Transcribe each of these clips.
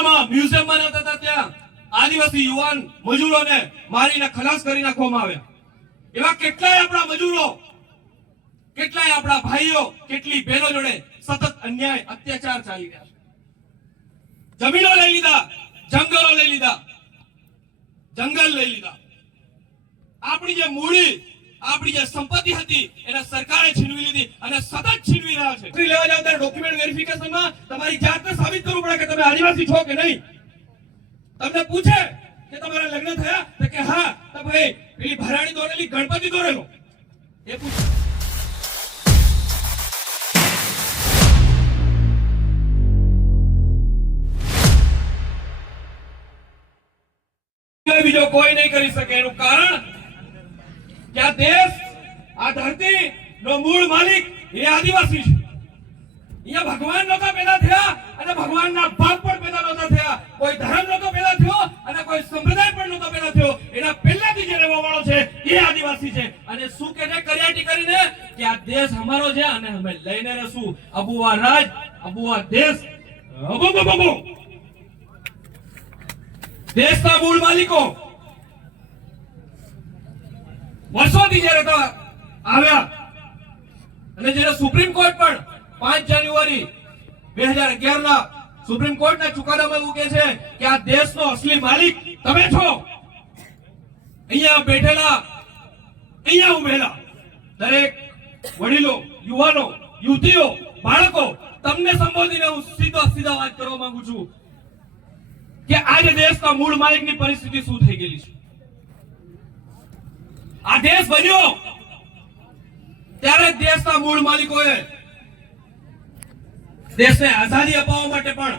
કેવડિયામાં મ્યુઝિયમમાં નહોતા હતા ત્યાં આદિવાસી યુવાન મજૂરોને મારીને ખલાસ કરી નાખવામાં આવ્યા. એવા કેટલાય આપણા મજૂરો, કેટલાય આપણા ભાઈઓ, કેટલી બહેનો જોડે સતત અન્યાય અત્યાચાર ચાલી રહ્યા છે. જમીનો લઈ લીધા, જંગલો લઈ લીધા, જંગલ લઈ લીધા. આપણી જે મૂડી, આપણી જે સંપત્તિ હતી એને સરકારે છીનવી લીધી અને સતત છીનવી રહ્યા છે. નોકરી લેવા જાવ ત્યારે ડોક્યુમેન્ટ વેરિફિકેશનમાં તમારી જાતને સાબિત કરવું પડે કે તમે આદિવાસી છો કે નહીં. તમને પૂછે કે તમારા લગ્ન થયા તો કે હા, તો ભાઈ પેલી ભરાણી દોરેલી ગણપતિ દોરેલો એ પૂછે. બીજો કોઈ નહીં કરી શકે. એનું કારણ કે આ દેશ, આ ધરતી નો મૂળ માલિક એ આદિવાસી છે. અહીંયા ભગવાન નહોતા પેદા થયા અને ભગવાનના બાપ પણ પેદા નહોતા થયા. કોઈ ધર્મ નહોતો પેદા થયો અને કોઈ સંપ્રદાય પણ નહોતો પેદા થયો. એના પહેલાથી જે રહેવા વાળો છે એ આદિવાસી છે. અને શું કે કર્યાટી કરીને કે આ દેશ અમારો છે અને અમે લઈને રહેશું. અબુઆ રાજ, અબુઆ દેશ, દેશના મૂળ માલિકો વર્ષોથી જયારે આવ્યા અને જયારે સુપ્રીમ કોર્ટ પણ 5 જાન્યુઆરી 2011 ના સુપ્રીમ કોર્ટના ચુકાદામાં એવું કહે છે કે આ દેશનો અસલી માલિક તમે છો. અહીંયા બેઠેલા, અહીંયા ઉભેલા દરેક વડીલો, યુવાનો, યુવતીઓ, બાળકો, તમને સંબોધીને હું સીધા વાત કરવા માંગુ છું કે આજે દેશના મૂળ માલિકની પરિસ્થિતિ શું થઈ ગયેલી છે. આ દેશ બન્યો ત્યારે દેશના મૂળ માલિકોએ દેશને આઝાદી અપાવવા માટે પણ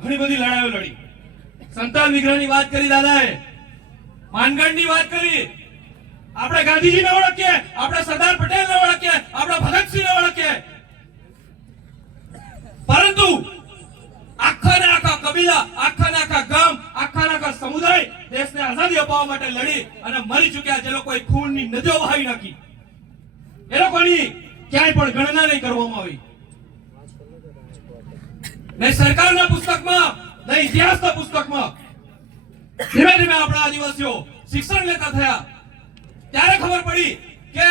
ઘણી બધી લડાઈઓ લડી. સંતાન વિગ્રહની વાત કરી દાદાએ, માનગઢની વાત કરી. આપણે ગાંધીજીને ઓળખીએ, આપણે સરદાર પટેલને ઓળખીએ, આપણે ભગતસિંહને ઓળખીએ, પરંતુ આખા ને આખા કબીલા, આખા ને આખા ગામ, આખા ને આખા સમુદાય દેશને આઝાદી અપાવવા માટે લડી અને મરી ચૂક્યા. જે લોકોએ ખૂનની નદીઓ વહાવી નાખી, એ લોકોની ક્યાંય પણ ગણના નહીં કરવામાં આવી. નહીં સરકારના પુસ્તકમાં, નહીં ઇતિહાસના પુસ્તકમાં. ધીમે ધીમે આપણા આદિવાસીઓ શિક્ષણ લેતા થયા ત્યારે ખબર પડી કે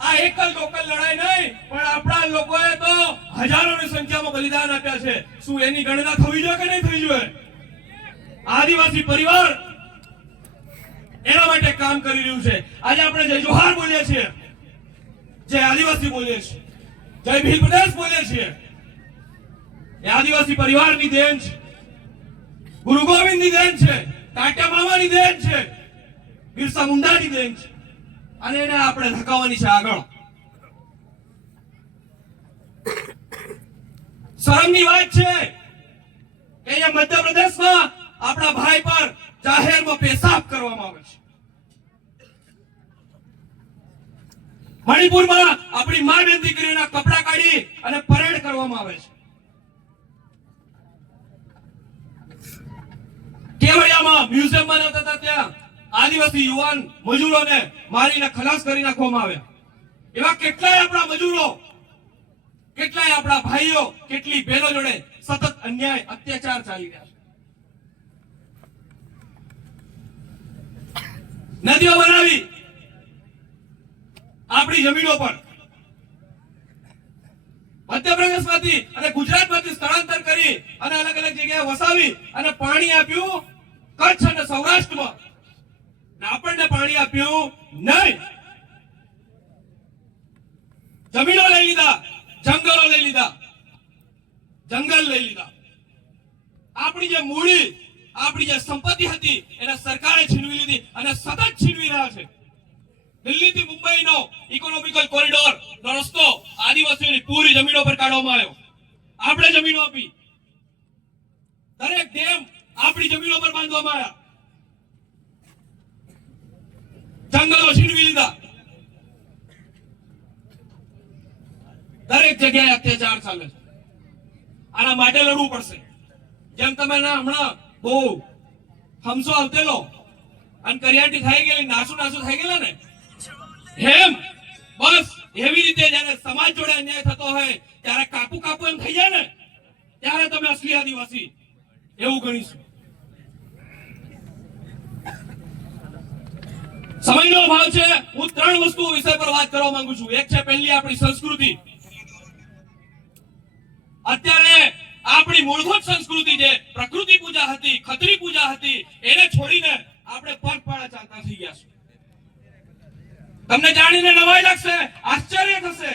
આ એકલ લોકલ લડાઈ નહીં, પણ આપણા લોકોએ તો હજારોની સંખ્યામાં બલિદાન આપ્યા છે. શું એની ગણના થવી જોઈએ કે નહીં થવી જોઈએ? આદિવાસી પરિવાર એના માટે કામ કરી રહ્યું છે. આજે આપણે જય જોહાર બોલીએ છીએ, જય આદિવાસી બોલીએ છીએ, જય ભીલ પ્રદેશ બોલીએ છીએ. એ આદિવાસી પરિવારની દેન છે, ગુરુ ગોવિંદની દેન છે, ટાટા મામાની દેન છે, બિરસા મુંડાની દેન છે. અને એને આપણે ધકાવવાની છે આગળ. શરમની વાત છે કે અહીંયા મધ્યપ્રદેશમાં આપણા ભાઈ પર જાહેરમાં પેશાબ કરવામાં આવે છે. મણિપુરમાં આપણી મા બેન દીકરીઓના કપડા કાઢી અને પરેડ કરવામાં આવે છે. કેવડિયામાં મ્યુઝિયમમાં નહોતા હતા ત્યાં આદિવાસી યુવાન મજૂરોને મારીને ખલાસ કરી નાખવામાં આવ્યા. એવા કેટલાય આપણા મજૂરો, કેટલાય આપણા ભાઈઓ, કેટલી બહેનો જોડે સતત અન્યાય અત્યાચાર ચાલી રહ્યા છે. નદીઓ બનાવી આપણી જમીનો પર મધ્યપ્રદેશમાંથી અને ગુજરાતમાંથી સ્થળાંતર કરી અને અલગ અલગ જગ્યાએ વસાવી અને પાણી આપ્યું કચ્છ અને સૌરાષ્ટ્રમાં. આપણને પાણી આપ્યું નહીં. જમીનો લઈ લીધા, જંગલો લઈ લીધા, જંગલ લઈ લીધા. આપણી જે મૂડી, આપણી જે સંપત્તિ હતી એને સરકારે છીનવી લીધી અને સતત છીનવી રહ્યા છે. દિલ્હીથી મુંબઈનો ઇકોનોમિકલ કોરિડોર નો રસ્તો આદિવાસીઓની પૂરી જમીનો પર કાઢવામાં આવ્યો. આપણે જમીનો આપી, દરેક ડેમ આપણી જમીનો પર બાંધવામાં આવ્યા. જંગલો છીનવી લીધા. દરેક જગ્યાએ અત્યાચાર ચાલે છે. આના માટે લડવું પડશે. જેમ તમે હમણાં બહુ હમસો આવતેલો અને કરિયાટી થઈ ગયેલી, નાસુ થઈ ગયેલા ને, એમ બસ એવી રીતે જયારે સમાજ જોડે અન્યાય થતો હોય ત્યારે કાપુ એમ થઈ જાય ને, ત્યારે તમે અસલી આદિવાસી એવું ગણીશું. સમયનો અભાવ છે. હું 3 વસ્તુઓ વિષય પર વાત કરવા માંગુ છું. એક છે પહેલી આપણી સંસ્કૃતિ. અત્યારે આપણી મૂળભૂત સંસ્કૃતિ જે પ્રકૃતિ પૂજા હતી, ખત્રી પૂજા હતી, એને છોડીને આપણે પગપાળા ચાલતા થઈ ગયા છે. તમને જાણીને નવાઈ લાગશે, આશ્ચર્ય થશે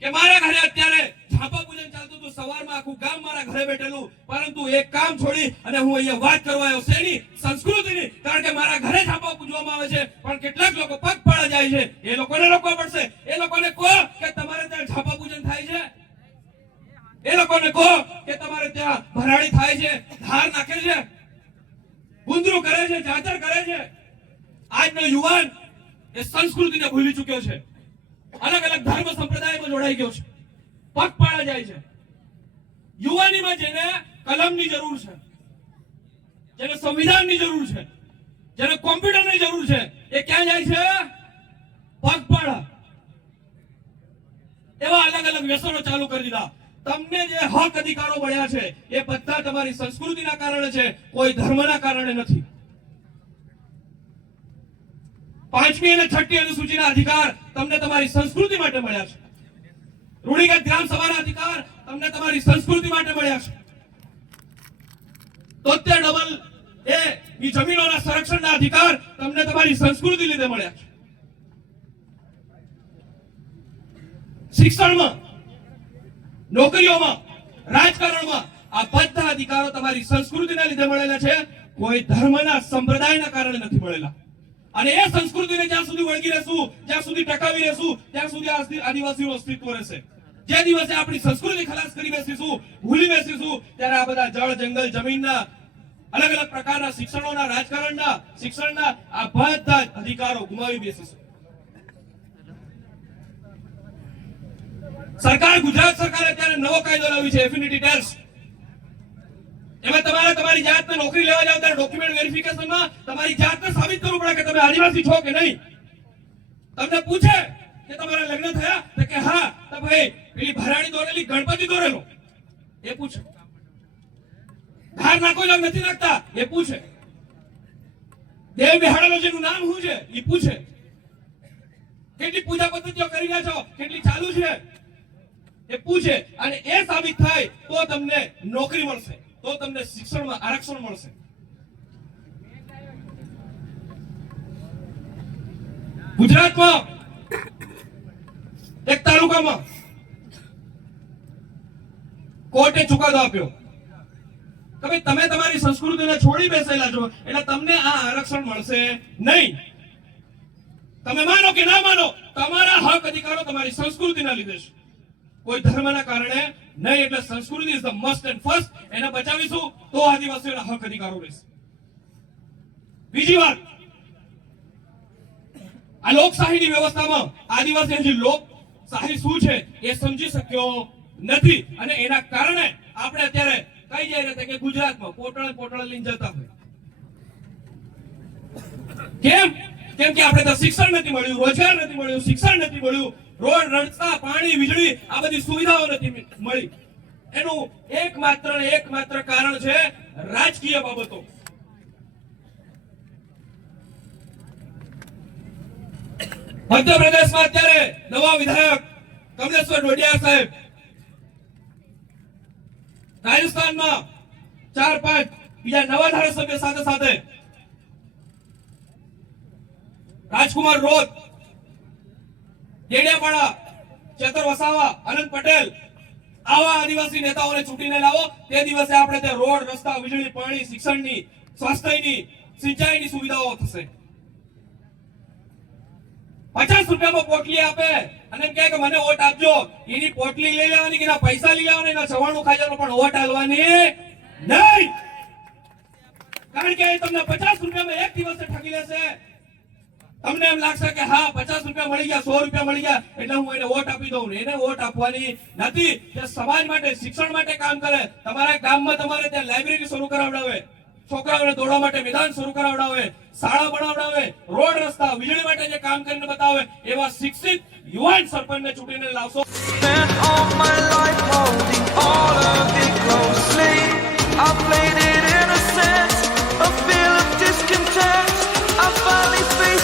કે મારા ઘરે અત્યારે ઝાપા પૂજન ચાલતું હતું. સવારમાં આખું ગામ મારા ઘરે બેઠેલું, પરંતુ એક કામ છોડી અને હું અહીંયા વાત કરવા આવ્યો શેની? સંસ્કૃતિની. કારણ કે મારા ઘરે ઝાપા પૂજવામાં આવે છે, પણ કેટલાક લોકો પગપાળા જાય છે. એ લોકોને રોકવા પડશે. એ લોકોને કહો કે તમારે ત્યાં ઝાપા પૂજન થાય છે. એ લોકોને કહો કે તમારે ત્યાં ભરાડી થાય છે, ધાર નાખે છે, ગુંદરું કરે છે, જાતર કરે છે. આજનો યુવાન એ સંસ્કૃતિને ભૂલી ચૂક્યો છે. અલગ અલગ ધર્મ સંપ્રદાયમાં જોડાઈ ગયો છે, પગપાળા જાય છે. યુવાનીમાં જેને કલમની જરૂર છે, જેને સંવિધાનની જરૂર છે, જેને કોમ્પ્યુટરની જરૂર છે, એ ક્યાં જાય છે? પગપાળા. એવા અલગ અલગ વ્યસનો ચાલુ કરી દીધા. તમને જે હક અધિકારો મળ્યા છે એ બધા તમારી સંસ્કૃતિના કારણે છે, કોઈ ધર્મના કારણે નથી. 5મી અને 6ઠ્ઠી અનુસૂચિના અધિકાર તમને તમારી સંસ્કૃતિ માટે મળ્યા છે. રૂઢિગત ગ્રામ સભાના અધિકાર તમને તમારી સંસ્કૃતિ માટે મળ્યા છે. 73AA ની જમીનોના સંરક્ષણના અધિકાર તમને તમારી સંસ્કૃતિ લીધે મળ્યા છે. શિક્ષણમાં, નોકરીઓમાં, રાજકારણમાં આ બધા અધિકારો તમારી સંસ્કૃતિના લીધે મળેલા છે, કોઈ ધર્મના સંપ્રદાયના કારણે નથી મળેલા. અને એ સંસ્કૃતિને જ્યાં સુધી વળગી રહેશું, જ્યાં સુધી ટકાવી રહેશું, ત્યાં સુધી આદિવાસીનું અસ્તિત્વ રહેશે. જે દિવસે આપણી સંસ્કૃતિ ખલાસ કરી બેસીશું, ભૂલી બેસીશું, ત્યારે આ બધા જળ, જંગલ, જમીનના અલગ અલગ પ્રકારના શિક્ષણોના, રાજકારણના, શિક્ષણના આ બધા અધિકારો ગુમાવી બેસીશું. ગુજરાત સરકારે અત્યારે નવો કાયદો લાવી છે, એફિનિટી ટેસ્ટ. એમાં તમારે તમારી જાતને નોકરી લેવા જાવ ત્યારે ડોક્યુમેન્ટ વેરિફિકેશનમાં તમારી જાતને સાબિત કરવું પડે કે તમે આદિવાસી છો કે નહીં. તમને પૂછે કે તમારા લગ્ન થયા તો કે હા, તો ભાઈ પેલી ભરાડી દોરેલી, ગણપતિ દોરેલો, એ પૂછે. ધાર નાખો નથી નાખતા, એ પૂછે. દેવ બિહાડેલો જેનું નામ શું છે, એ પૂછે. કેટલી પૂજા પદ્ધતિઓ કરી રહ્યા છો, કેટલી ચાલુ છે, એ પૂછે. અને એ સાબિત થાય તો તમને નોકરી મળશે, તો તમને શિક્ષણમાં આરક્ષણ મળશે. ગુજરાતમાં એક તાલુકામાં કોર્ટે ચુકાદો આપ્યો કે ભાઈ તમે તમારી સંસ્કૃતિને છોડી બેસેલા છો એટલે તમને આ આરક્ષણ મળશે નહીં. તમે માનો કે ના માનો, તમારા હક અધિકારો તમારી સંસ્કૃતિના લીધે છે, કોઈ ધર્મના કારણે નહીં. એટલે સંસ્કૃતિ is the must and first. એને બચાવીશું તો આદિવાસીઓના હક અધિકારો રહેશે. બીજી વાત, આ લોકશાહીની વ્યવસ્થામાં આદિવાસી લોકશાહી શું છે એ સમજી શક્યો નથી. અને એના કારણે આપણે અત્યારે કઈ જઈ રહ્યા કે ગુજરાતમાં પોટળ લઈને જતા હોય. કેમ કે આપણે તો શિક્ષણ નથી મળ્યું, રોજગાર નથી મળ્યું, શિક્ષણ નથી મળ્યું, રોડ, રસ્તા, પાણી, વીજળી આ બધી સુવિધાઓ નથી મળી. એનું એકમાત્ર કારણ છે રાજકીય બાબતો. મધ્યપ્રદેશમાં અત્યારે નવા વિધાયક કમલેશ્વર ડોડિયા સાહેબ, રાજસ્થાનમાં 4-5 બીજા નવા ધારાસભ્ય સાથે રાજકુમાર રોત, ડેડિયાપાડા, ચેતર વસાવા, અનંત પટેલ આવા આદિવાસી નેતાઓને ચૂંટીને લાવો. તે દિવસે આપણે તે રોડ, રસ્તા, વીજળી, પાણી, શિક્ષણની, સ્વાસ્થ્યની, સિંચાઈની સુવિધાઓ થશે. 50 રૂપિયામાં પોટલી આપે અને એમ કહે કે મને વોટ આપજો. એની પોટલી લઈ લેવાની કે એના પૈસા લઈ લેવાના, એના ચવાણું ખાઈ જવાનું, પણ વોટ આલવાની નહીં. કારણ કે તમને 50 રૂપિયામાં એક દિવસે ઠગી લેશે. તમને એમ લાગશે કે હા 50 રૂપિયા મળી ગયા, 100 રૂપિયા મળી ગયા એટલે હું એને વોટ આપી દઉં. એને વોટ આપવાની નથી. તે સમાજ માટે, શિક્ષણ માટે કામ કરે. તમારા ગામમાં તમારે ત્યાં લાઇબ્રેરી શરૂ કરાવડાવે, છોકરાઓને દોડવા માટે મેદાન શરૂ કરાવડાવે, શાળા બનાવડાવે, રોડ, રસ્તા, વીજળી માટે જે કામ કરીને બતાવે એવા શિક્ષિત યુવાન સરપંચને ચૂંટીને લાવશો. Spent all my life holding all of it closely. I've content. I finally face